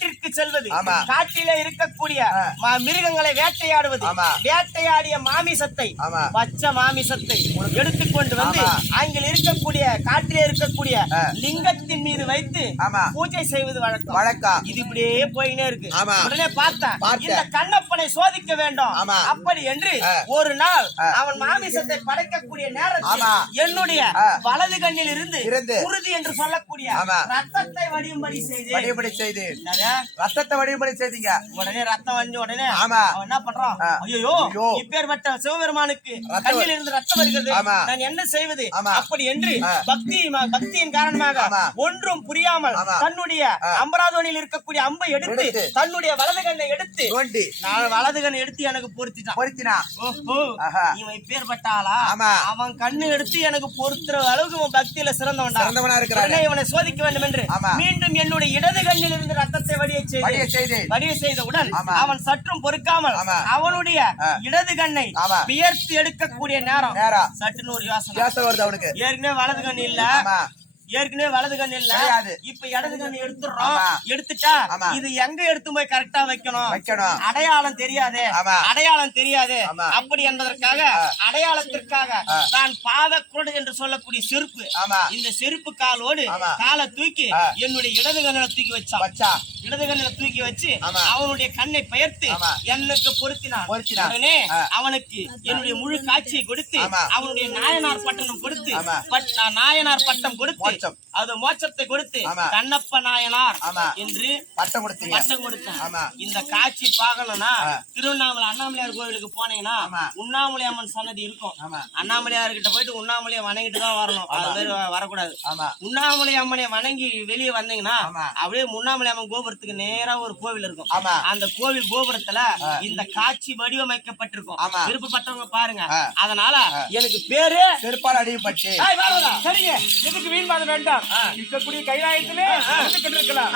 காட்டிற்கு செல்வது, காட்டிலே இருக்கக்கூடிய மிருகங்களை வேட்டையாடுவது, வேட்டையாடிய மாமிசத்தை, பச்சை மாமிசத்தை எடுத்துக்கொண்டு வந்து அங்கே இருக்கக்கூடிய காட்டிலே இருக்கக்கூடிய லிங்கத்தின் மீது வைத்து பூஜை செய்வது வழக்கம். இது இப்படியே போயினே இருக்கு. உடனே பார்த்தேன், இந்த கண்ணப்பனை சோதிக்க வேண்டும். அப்படி என்று ஒரு நாள் அவன் மாமிசத்தை படைக்கக்கூடிய நேரத்தில் என்னுடைய வலது கண்ணில் இருந்து குருதி என்று சொல்லக்கூடிய ரத்தத்தை வடியும்படி செய்து ரத்தத்தை வடியும்படி செய்தீங்க. உடனே ரத்தம் வடிஞ்ச உடனே அவன் என்ன பண்றான், ஐயோ இப்பேற்பட்ட சிவபெருமானுக்கு கண்ணில் இருந்து ரத்தம் வருகிறது, நான் என்ன செய்வது? அப்படி என்று பக்தியின் காரணமாக ஒன்றும் புரியாமல் தன்னுடைய அம்பராதோனியில் இருக்கக்கூடிய அம்பை எடுத்து தன்னுடைய வலது கண்ணை எடுத்து வலது கண்ணை எடுத்து எனக்கு பொருத்தினான். இவன் இப்பேற்பட்டாளா? அவன் கண்ணு எடுத்து எனக்கு பொருத்துற அளவுக்கு இவன் பக்தியில சிறந்தவனா இருக்கிறான். இவனை சோதிக்க வேண்டும் என்று மீண்டும் என்னுடைய இடது கண்ணில் இருந்து ரத்தத்தை வடிய செய்தவுடன் அவன் சற்றும் பொறுக்காமல் அவனுடைய இடது கண்ணை வியர்த்து எடுக்கக்கூடிய நேரம் சற்றுன்னு ஒரு யோசனை வருது அவனுக்கு. ஏற்கனவே வலது கண் இல்ல, இப்ப இடது கண்ணு எடுத்துறோம். எடுத்துட்டா இது எங்க எடுத்து போய் கரெக்டா வைக்கணும், அடையாளம் தெரியாது. அப்படி என்பதற்காக அடையாளத்திற்காக தான் பாதக்குரடு என்று சொல்லக்கூடிய செருப்பு, இந்த செருப்பு காலோடு காலை தூக்கி என்னுடைய இடது கண்ணில தூக்கி வச்சான். இடது கண்ணில தூக்கி வச்சு அவனுடைய கண்ணை பெயர்த்து எனக்கு பொருத்தினான். உடனே அவனுக்கு என்னுடைய முழு காட்சியை கொடுத்து அவனுடைய நாயனார் பட்டம் கொடுத்து அது மோட்சத்தை கொடுத்து கண்ணப்ப நாயனார் என்று பட்டம் கொடுத்தான். இந்த காட்சி பார்க்கணும்னா திருவண்ணாமலை அண்ணாமலையார் கோவிலுக்கு போனீங்கன்னா உண்ணாமலை அம்மன் சன்னதி இருக்கும். அண்ணாமலையார் கிட்ட போயிட்டு உண்ணாமலையை வணங்கிட்டு தான் வரணும், அது வரக்கூடாது. உண்ணாமலை அம்மனை வணங்கி வெளியே வந்தீங்கன்னா அப்படியே உண்ணாமலை அம்மன் கோபுரத்துக்கு நேரா ஒரு கோவில் இருக்கும். அந்த கோவில் கோபுரத்துல இந்த காட்சி வடிவமைக்கப்பட்டிருக்கும். விருப்பப்பட்டவங்க பாருங்க. அதனால எனக்கு பேரு செருப்பால் அடிப்பட்டு சரிங்க. இதுக்கு வீண் வாத வேண்டாம். இருக்கக்கூடிய கைலாயத்திலே இருக்கலாம்.